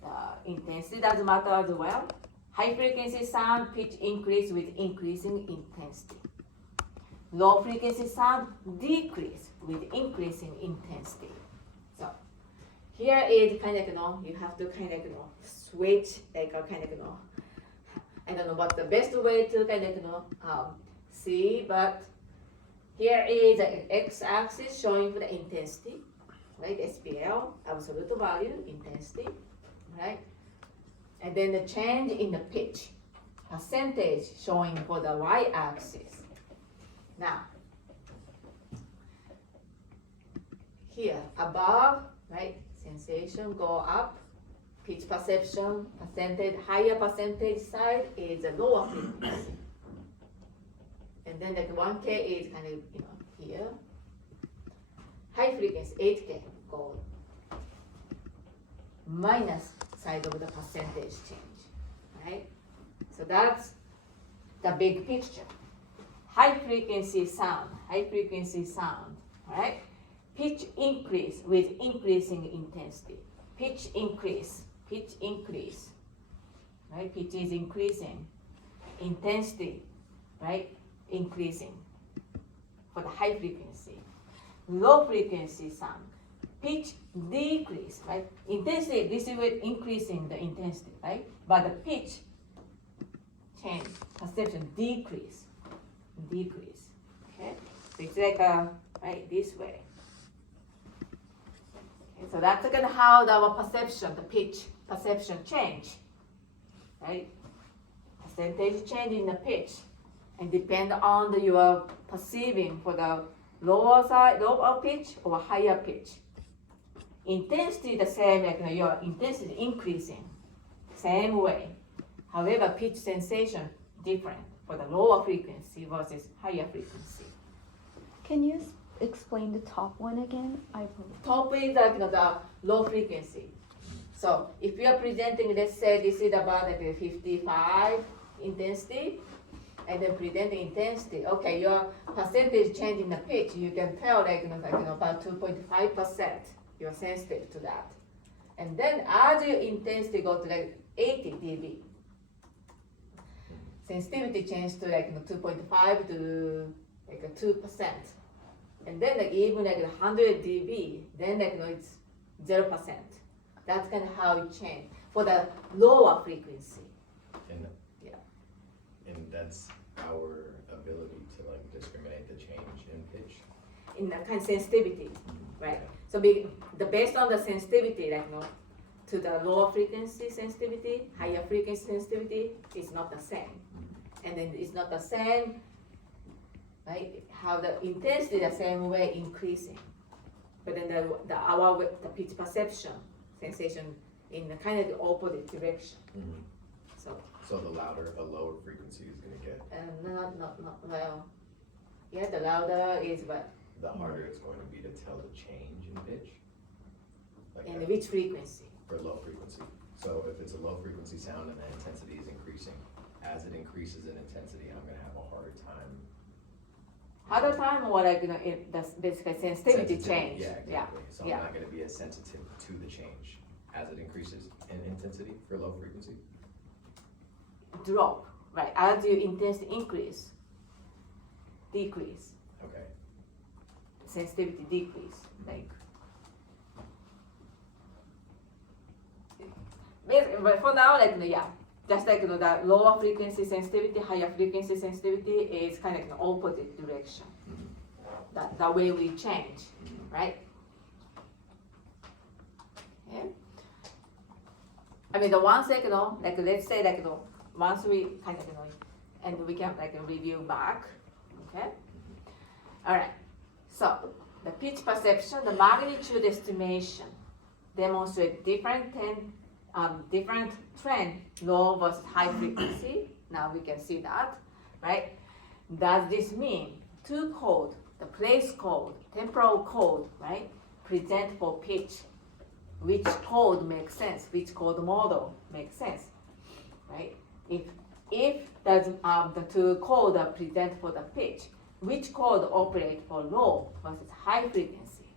the intensity doesn't matter as well. High frequency sound pitch increase with increasing intensity. Low frequency sound decrease with increasing intensity. So here is kind of you have to kind of switch like a kind of I don't know what the best way to kind of see, but here is the x-axis showing for the intensity, right? SPL, absolute value, intensity, right? And then the change in the pitch, percentage showing for the y-axis. Now, here above, right? Sensation go up, pitch perception, percentage, higher percentage side is a lower frequency. And then like 1K is kind of, here. High frequency, 8K, go minus side of the percentage change, right? So that's the big picture. High frequency sound, right? Pitch increase with increasing intensity. Pitch increase, right? Pitch is increasing. Intensity, right? Increasing for the high frequency. Low frequency sound, pitch decrease, right? Intensity, this is with increasing the intensity, right? But the pitch change, perception decrease, okay? So it's like right, this way. Okay, so that's again how our perception, the pitch perception change, right? Percentage change in the pitch. And depend on you are perceiving for the lower side, lower pitch or higher pitch. Intensity the same, like your intensity increasing, same way. However, pitch sensation different for the lower frequency versus higher frequency. Can you explain the top one again? Top is like the low frequency. So if you are presenting, let's say this is about like a 55 intensity. And then presenting intensity. Okay, your percentage change in the pitch, you can tell like about 2.5%. You're sensitive to that. And then as your intensity go to like 80 dB, sensitivity changes to like 2.5 to like a 2%. And then like even like 100 dB, then like it's 0%. That's kind of how it changes for the lower frequency. And that's our ability to like discriminate the change in pitch. In the kind of sensitivity, right? So based on the sensitivity, like to the lower frequency sensitivity, higher frequency sensitivity is not the same, and then it's not the same, right? How the intensity the same way increasing, but then the pitch perception sensation in the kind of the opposite direction. Mm-hmm. So the louder, the lower frequency is going to get. Not well. Yeah, the louder is what. The harder it's going to be to tell the change in pitch. Like And which frequency? For low frequency. So if it's a low frequency sound and the intensity is increasing, as it increases in intensity, I'm going to have a harder time. Harder time or like that's basically sensitivity change. Yeah, exactly. Yeah. So I'm not going to be as sensitive to the change as it increases in intensity for low frequency. Drop, right? As your intensity increase, decrease. Okay. Sensitivity decrease, like. But for now, like just like the lower frequency sensitivity, higher frequency sensitivity is kind of in the opposite direction. Mm-hmm. The way we change, right? Yeah. I mean, the once like like let's say like once we kind of and we can like review back, okay? All right. So the pitch perception, the magnitude estimation demonstrate different different trend, low versus high frequency. Now we can see that, right? Does this mean two code, the place code, temporal code, right, present for pitch? Which code makes sense? Which code model makes sense, right? If the two codes are present for the pitch, which code operate for low versus high frequency?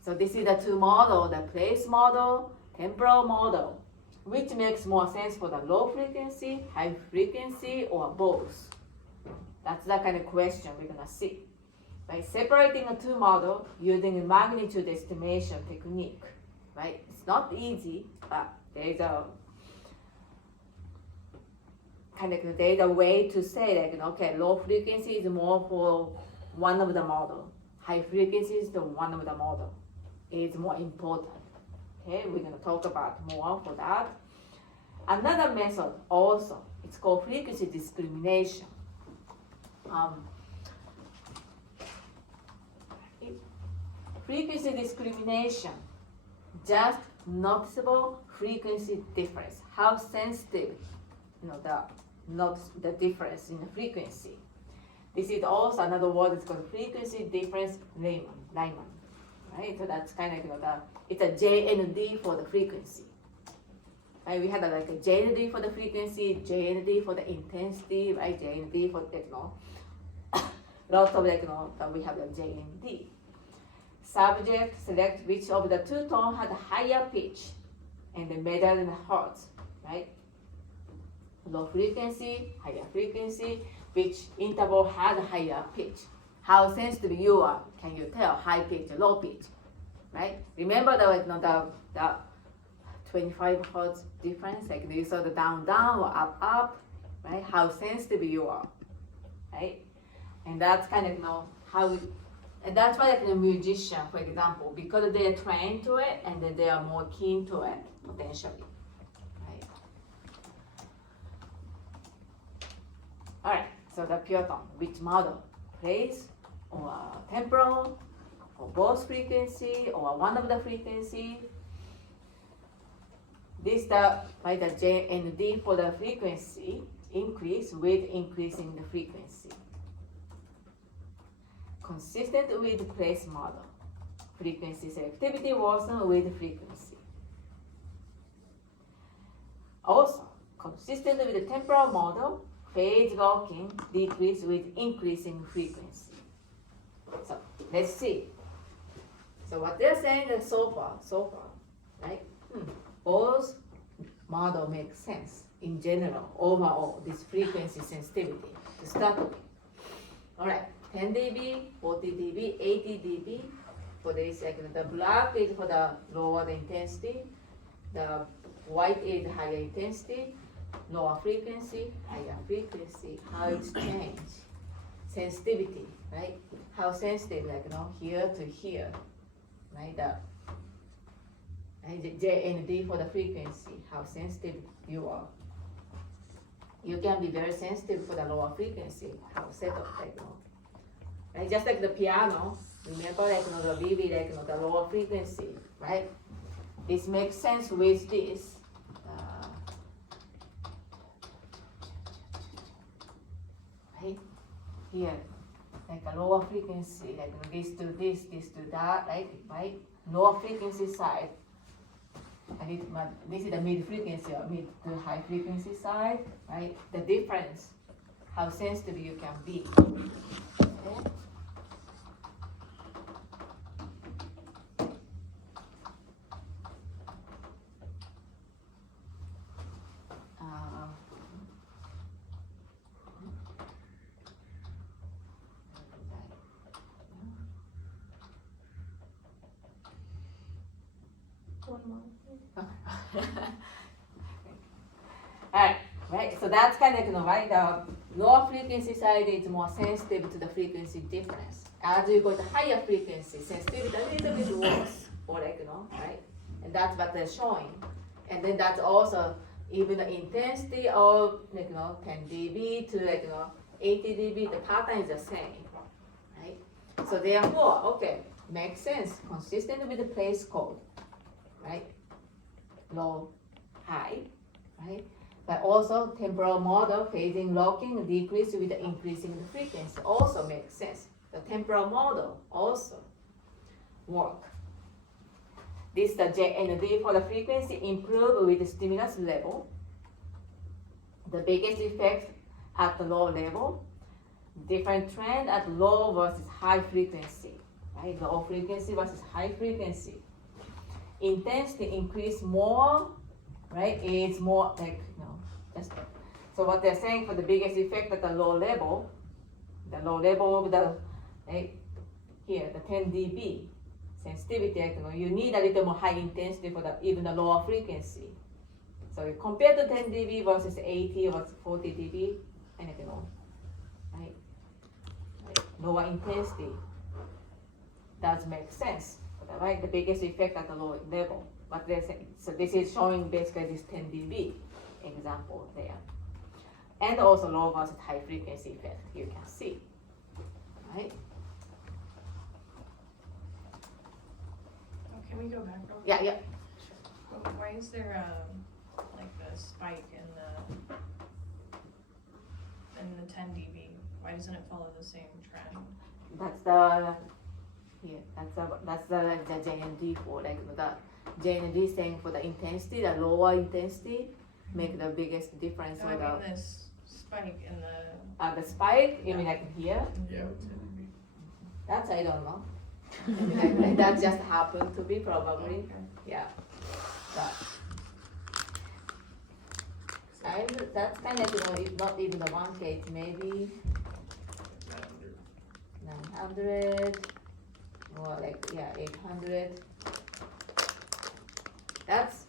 So this is the two model, the place model, temporal model. Which makes more sense for the low frequency, high frequency, or both? That's the kind of question we're gonna see. By separating the two models using a magnitude estimation technique, right? It's not easy, but there's a way to say like, okay, low frequency is more for one of the model, high frequency is the one of the model. It is more important. Okay, we're gonna talk about more for that. Another method also, it's called frequency discrimination. Frequency discrimination, just noticeable frequency difference. How sensitive, the difference in the frequency. This is also another word. It's called frequency difference Lyman, right? So that's kind of it's a JND for the frequency. Right? We had like a JND for the frequency, JND for the intensity, right? JND for lots of we have the JND. Subject select which of the two tones had a higher pitch and then measured in hertz, right? Low frequency, higher frequency, which interval had a higher pitch. How sensitive you are, can you tell high pitch, low pitch, right? Remember the 25 hertz difference, like you saw the down or up, right? How sensitive you are, right? And that's kind of how. And that's why like the musician, for example, because they're trained to it and then they are more keen to it potentially. Right? Alright, so the pure tone, which model? Place or temporal or both frequency or one of the frequency. This the J and D for the frequency increase with increasing the frequency. Consistent with place model. Frequency selectivity worsen with frequency. Also, consistent with the temporal model, phase locking decrease with increasing frequency. So let's see. So what they're saying is so far, right? Both model makes sense in general, overall, this frequency sensitivity to start with. All right. 10 dB, 40 dB, 80 dB. For this, the black is for the lower intensity, the white is higher intensity, lower frequency, higher frequency. How it's changed, sensitivity, right? How sensitive, here to here, right? J and D for the frequency. How sensitive you are. You can be very sensitive for the lower frequency. How set up, right? Just like the piano, remember the BB, the lower frequency, right? This makes sense with this. Right? Here, like a lower frequency, this to this to that, right? Lower frequency side. And this is the mid frequency or mid to high frequency side, right? The difference, how sensitive you can be. Okay? Alright, right? So that's kind of right. The lower frequency side is more sensitive to the frequency difference. As you go to higher frequency, sensitivity a little bit worse, or right? And that's what they're showing. And then that's also even the intensity of 10 dB to 80 dB. The pattern is the same, right? So therefore, okay, makes sense, consistent with the place code, right? Low high, right? But also temporal model phasing locking decrease with the increasing the frequency also makes sense. The temporal model also work. This the JND for the frequency improve with the stimulus level. The biggest effect at the low level. Different trend at low versus high frequency, right? Low frequency versus high frequency. Intensity increase more, right? It's more like, just so what they're saying for the biggest effect at the low level of the, right, here, the 10 dB sensitivity, you need a little more high intensity for the even the lower frequency. So compared to 10 dB versus 80 or 40 dB, and right? Lower intensity does make sense, right? The biggest effect at the low level. But so this is showing basically this 10 dB example there. And also low versus high frequency effect, you can see, right? Oh, can we go back real quick? Yeah. Why is there like the spike in the 10 dB? Why doesn't it follow the same trend? That's the JND for like the JND saying for the intensity, the lower intensity make the biggest difference. So I mean this spike in the the spike, you mean like here? Yeah, with 10 dB. That's I don't know. I mean, like that just happened to be probably. Okay. Yeah. But that's kind of if not even the 1K, it's maybe 900 or like 800. That's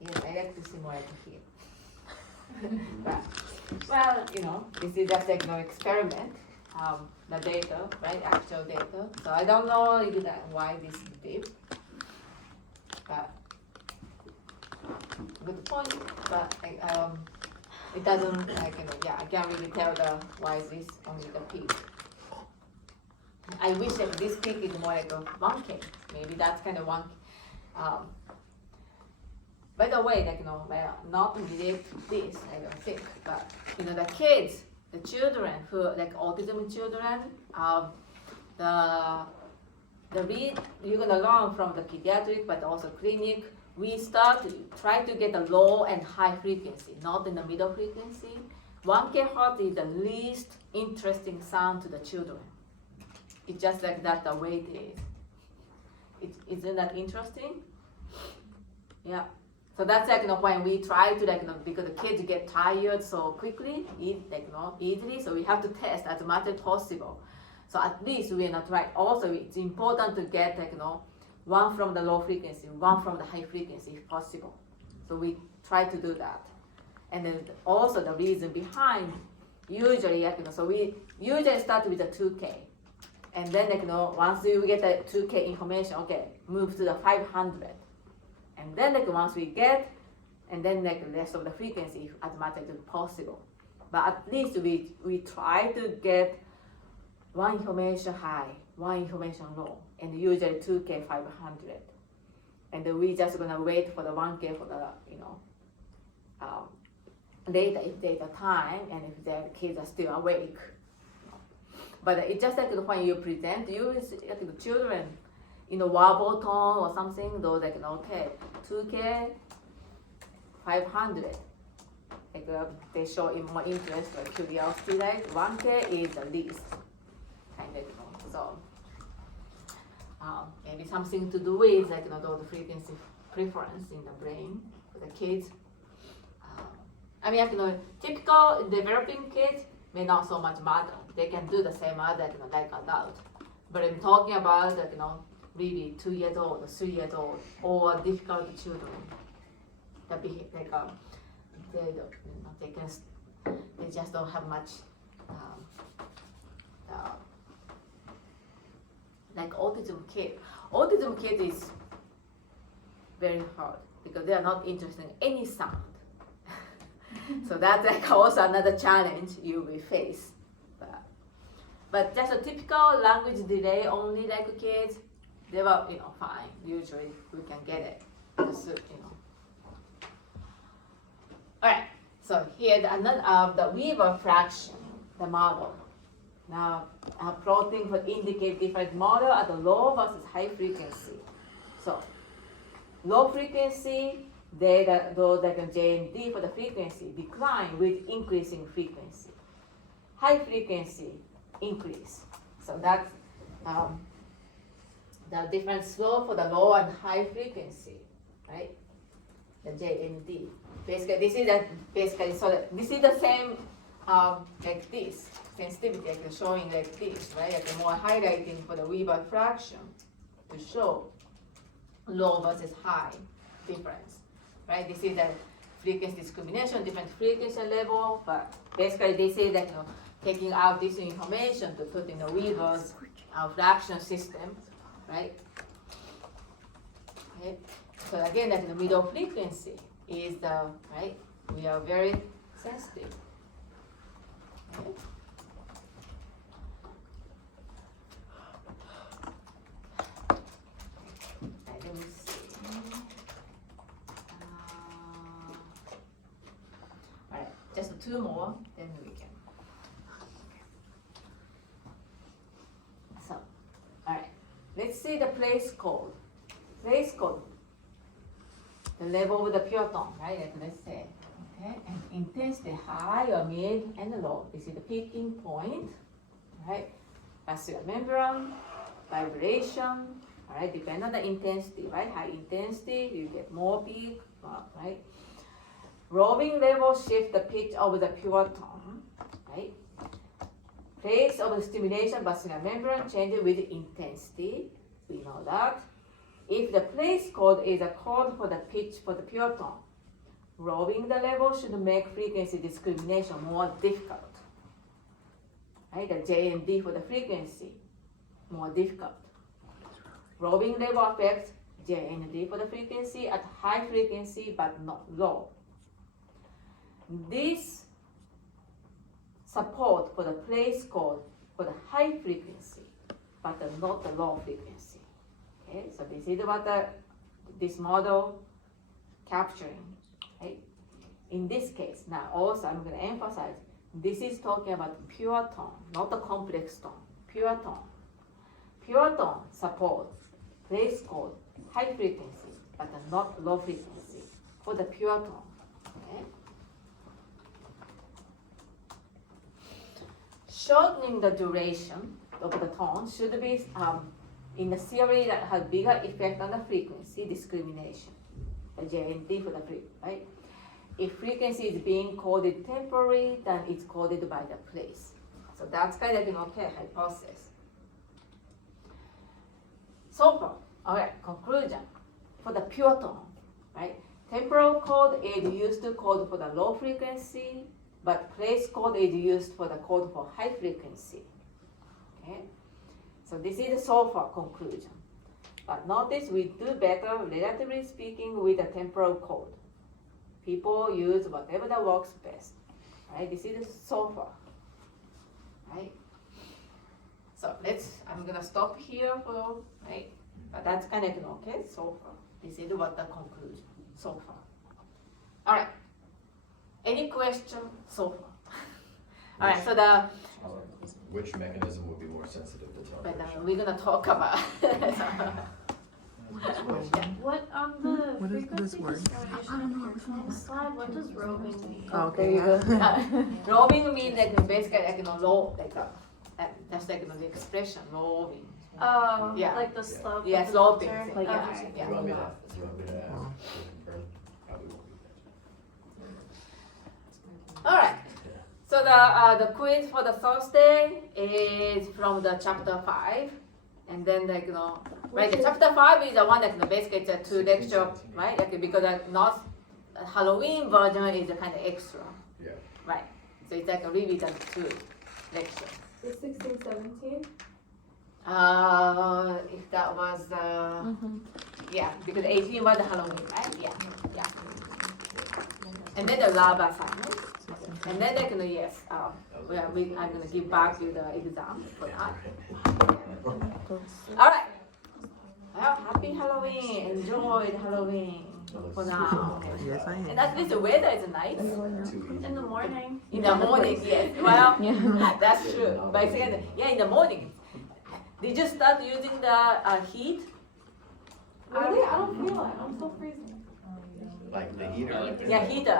yes, I like to see more like here. But well, this is just like experiment. The data, right? Actual data. So I don't know if why this dip. But good point. But it doesn't I can't really tell why is this only the peak. I wish that this peak is more like a 1K. Maybe that's kind of 1K. By the way, not related to this, I don't think, but the kids, the children who like autism children, you're gonna learn from the pediatric, but also clinic. We start to try to get a low and high frequency, not in the middle frequency. 1K hertz is the least interesting sound to the children. It's just like that the way it is. Isn't that interesting? Yeah. So that's when we try to because the kids get tired so quickly, easily. So we have to test as much as possible. So at least we are not right. Also, it's important to get one from the low frequency, one from the high frequency if possible. So we try to do that. And then also the reason behind usually so we usually start with the 2K. And then once you get the 2K information, okay, move to the 500. And then once we get, and then the rest of the frequency as much as possible. But at least we try to get one information high, one information low, and usually 2K 500. And then we just gonna wait for the 1K for the data if data time and if the kids are still awake. But it's just when you present, the children in a wobble tone or something, those okay, 2K, 500. They show more interest or curiosity, like 1K is the least, kind of, so maybe something to do with the frequency preference in the brain for the kids. Typical developing kids may not so much matter. They can do the same as like adult. But I'm talking about really 2 years old, 3 years old, or difficult children. That behave they just don't have much like autism kid. Autism kid is very hard because they are not interested in any sound. So that's also another challenge you will face. But just a typical language delay only kids, they were fine. Usually we can get it. Just Alright, so here another the Weaver fraction, the model. Now, plotting for indicate different model at the low versus high frequency. So, low frequency data, those like J and D for the frequency, decline with increasing frequency. High frequency, increase. So that's the different slope for the low and high frequency, right? The J and D. Basically, this is this is the same like this sensitivity, like showing like this, right? Like more highlighting for the Weaver fraction to show low versus high difference, right? This is the frequency discrimination, different frequency level, but basically this is like taking out this information to put in the Weaver's fraction system, right? Okay. So again, like the middle frequency is the right. We are very sensitive. Okay. Right, let me see. All right, just two more, then we can. So, all right, let's see the place code. Place code. The level of the pure tone, right? Like let's say, okay, and intensity high or mid and low. This is the peaking point, right? Vascular membrane, vibration, all right? Depend on the intensity, right? High intensity, you get more peak, right? Rolling level shift the pitch of the pure tone, right? Place of the stimulation vascular membrane changes with intensity. We know that. If the place code is a code for the pitch for the pure tone, rolling the level should make frequency discrimination more difficult. Right? The J and D for the frequency, more difficult. Rolling level affects J and D for the frequency at high frequency but not low. This support for the place code for the high frequency but not the low frequency. Okay, so this is what this model capturing, right? In this case, now also I'm going to emphasize, this is talking about pure tone, not the complex tone, pure tone. Pure tone supports place code high frequency, but not low frequency for the pure tone, okay? Shortening the duration of the tone should be in a theory that has bigger effect on the frequency discrimination, the J and D for the frequency, right? If frequency is being coded temporary, then it's coded by the place. So that's kind of an okay hypothesis. So far, okay, conclusion. For the pure tone, right? Temporal code is used to code for the low frequency, but place code is used for the code for high frequency, okay? So this is the so far conclusion. But notice we do better, relatively speaking, with the temporal code. People use whatever that works best, right? This is the so far, right? So I'm gonna stop here for, right? But that's kind of okay, so far. This is what the conclusion, so far. All right, any question so far? All right, so Which mechanism would be more sensitive to tone? but we're gonna talk about What on the What is this frequency word? discrimination slide? What does roaming mean? Oh, okay. roaming means like basically like low, like that's like the expression roaming. Oh, Yeah. like the slope. Yeah, of the sloping. filter? Like, Okay. yeah. Do you want me to ask? To confirm? Probably won't be. All right. So the quiz for the Thursday is from the chapter 5, and then like right. The chapter 5 is the one that basically it's a 2 lecture, right? Like because not Halloween version is a kind of extra, Yeah. right? So it's like a really the 2 lecture. The 16, 17? If that was yeah, because 18 was the Halloween, right? Yeah. And then the lab assignment, and then they're gonna yes, I'm gonna give back you the exam for that. All right. Well, happy Halloween. Enjoy the Halloween. For now. Yes, I And am. at least the weather is nice. Too easy. In the morning. In the morning, yes. Well, that's true. But again, yeah, in the morning. Did you start using the heat? Really? I don't feel it. I'm still freezing. Like the heater. Yeah, heater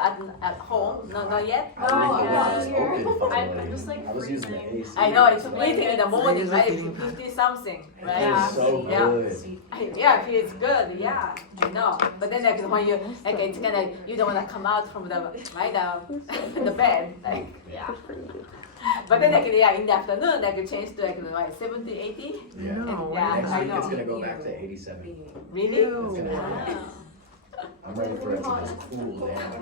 at home? No, not yet. Oh, Everything yeah. was open I'm finally. just like I was using the freezing. AC. I know it's so freezing in the morning, It right? is a 50 something, It right? feels so Yeah. good. Yeah, it feels good. Yeah, I know. But then like when you like it's kind of you don't want to come out from the right the bed like yeah. But then like yeah in the afternoon like it changed to like what 70, 80. Yeah. No, Yeah, Next I week know. it's gonna go back to 87. Really? It's gonna happen. I'm ready for it to just cool down.